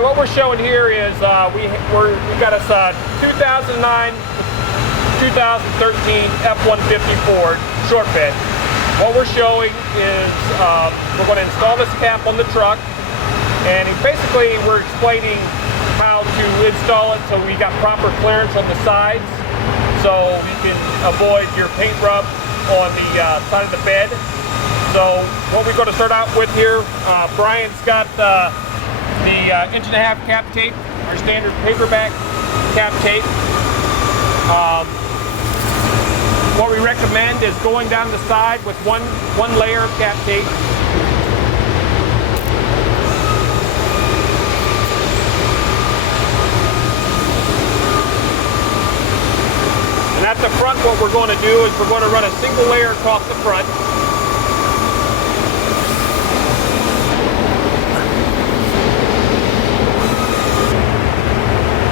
right, what we're showing here is we got a 2009, 2013 F150 Ford short bed. What we're showing is we're going to install this cap on the truck, and basically we're explaining how to install it so we got proper clearance on the sides, so we can avoid your paint rub on the side of the bed. So what we're going to start out with here, Brian's got the 1.5 inch cap tape, our standard paperback cap tape. What we recommend is going down the side with one layer of cap tape. And at the front, what we're going to do is we're going to run a single layer across the front.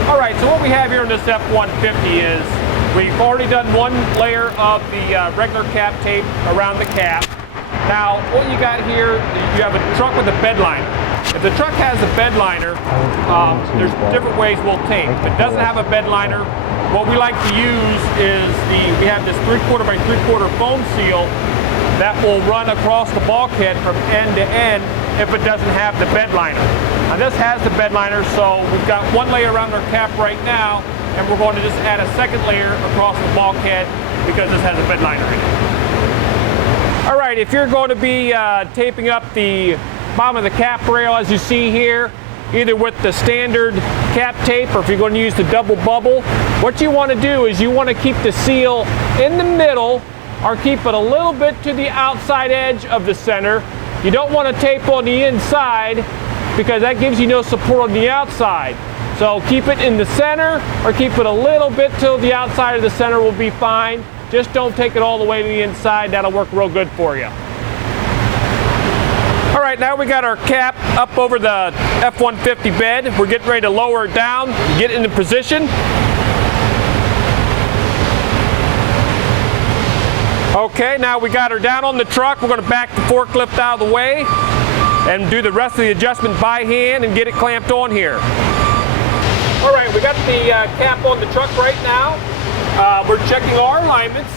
All right, so what we have here in this F150 is we've already done one layer of the regular cap tape around the cap. Now, what you got here, you have a truck with a bed liner. If the truck has a bed liner, there's different ways we'll tape. If it doesn't have a bed liner, what we like to use is we have this 3/4 by 3/4 foam seal that will run across the bulkhead from end to end if it doesn't have the bed liner. Now this has the bed liner, so we've got one layer around our cap right now, and we're going to just add a second layer across the bulkhead because this has a bed liner in it. All right, if you're going to be taping up the bottom of the cap rail, as you see here, either with the standard cap tape or if you're going to use the double bubble, what you want to do is you want to keep the seal in the middle or keep it a little bit to the outside edge of the center. You don't want to tape on the inside because that gives you no support on the outside. So keep it in the center or keep it a little bit till the outside of the center will be fine. Just don't take it all the way to the inside. That'll work real good for you. All right, now we got our cap up over the F150 bed. We're getting ready to lower it down, get into position. Okay, now we got her down on the truck. We're going to back the forklift out of the way and do the rest of the adjustment by hand and get it clamped on here. All right, we got the cap on the truck right now. We're checking our alignments.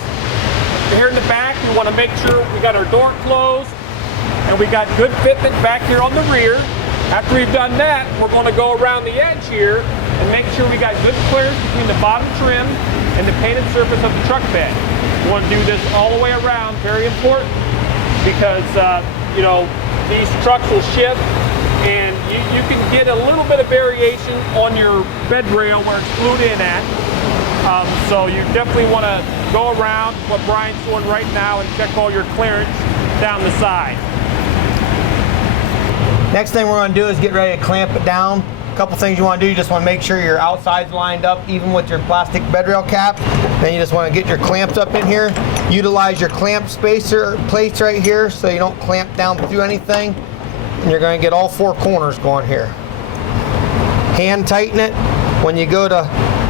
Here in the back, we want to make sure we got our door closed and we got good fitment back here on the rear. After we've done that, we're going to go around the edge here and make sure we got good clearance between the bottom trim and the painted surface of the truck bed. We want to do this all the way around, very important, because you know, these trucks will shift and you can get a little bit of variation on your bed rail where it's glued in at. So you definitely want to go around what Brian's doing right now and check all your clearance down the side. Next thing we're going to do is get ready to clamp it down. A couple things you want to do, you just want to make sure your outside's lined up even with your plastic bed rail cap. Then you just want to get your clamps up in here. Utilize your clamp spacer plates right here so you don't clamp down through anything. And you're going to get all four corners going here. Hand tighten it. When you go to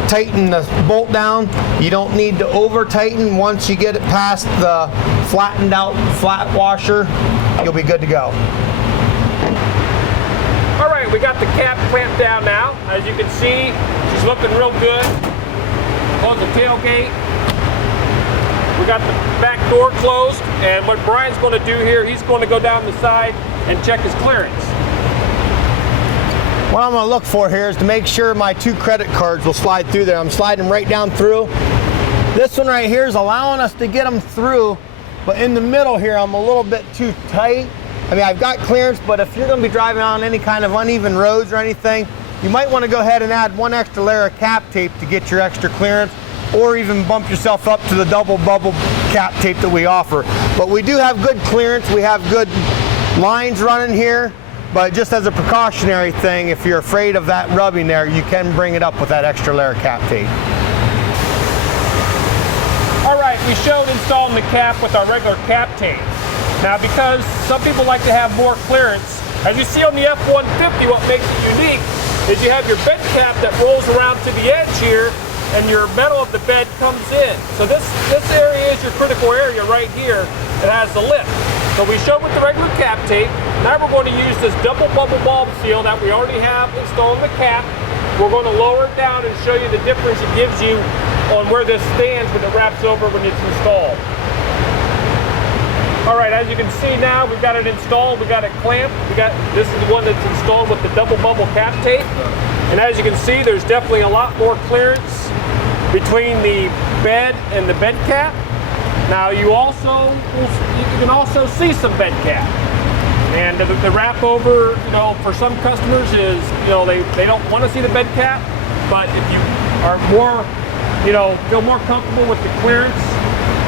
tighten the bolt down, you don't need to over tighten. Once you get it past the flattened out flat washer, you'll be good to go. All right, we got the cap clamped down now. As you can see, she's looking real good. Close the tailgate. We got the back door closed, and what Brian's going to do here, he's going to go down the side and check his clearance. What I'm going to look for here is to make sure my two credit cards will slide through there. I'm sliding right down through. This one right here is allowing us to get them through, but in the middle here, I'm a little bit too tight. I mean, I've got clearance, but if you're going to be driving on any kind of uneven roads or anything, you might want to go ahead and add one extra layer of cap tape to get your extra clearance, or even bump yourself up to the double bubble cap tape that we offer. But we do have good clearance. We have good lines running here, but just as a precautionary thing, if you're afraid of that rubbing there, you can bring it up with that extra layer of cap tape. All right, we showed installing the cap with our regular cap tape. Now, because some people like to have more clearance, as you see on the F150, what makes it unique is you have your bed cap that rolls around to the edge here, and your metal of the bed comes in. So this area is your critical area right here that has the lip. So we showed with the regular cap tape, Now we're going to use this double bubble bulb seal that we already have installed in the cap. We're going to lower it down and show you the difference it gives you on where this stands when it wraps over when it's installed. All right, as you can see now, we've got it installed, we got it clamped. This is the one that's installed with the double bubble cap tape. And as you can see, there's definitely a lot more clearance between the bed and the bed cap. Now you can also see some bed cap. And the wrap over, for some customers is, they don't want to see the bed cap, but if you are more, feel more comfortable with the clearance,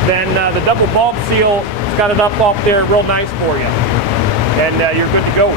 then the double bulb seal has got it up off there real nice for you. And you're good to go.